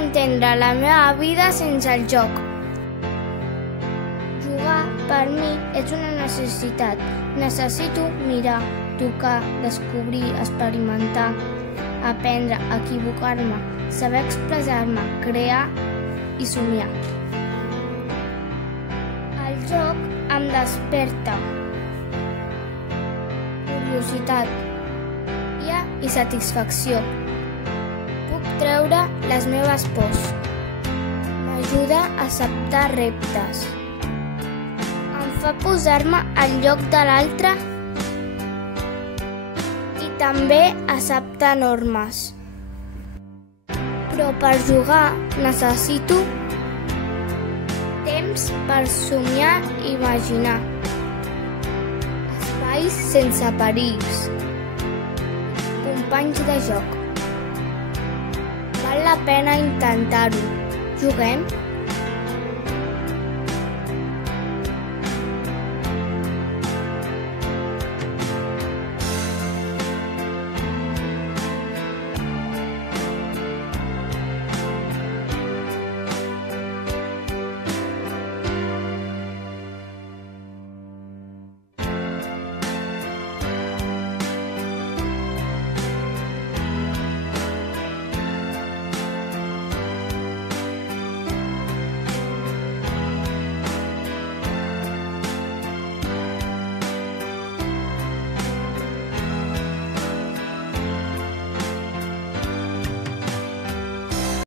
entendre la meva vida sense el joc. Jugar, per mi, és una necessitat. Necessito mirar, tocar, descobrir, experimentar, aprendre, equivocar-me, saber expressar-me, crear i somiar. El joc em desperta curiositat i satisfacció. Puc treure les meves pors. M'ajuda a acceptar reptes. Em fa posar-me al lloc de l'altre i també acceptar normes. Però per jugar necessito temps per somiar i imaginar. Espais sense perills. Companys de joc. Val la pena intentar-ho. Juguem?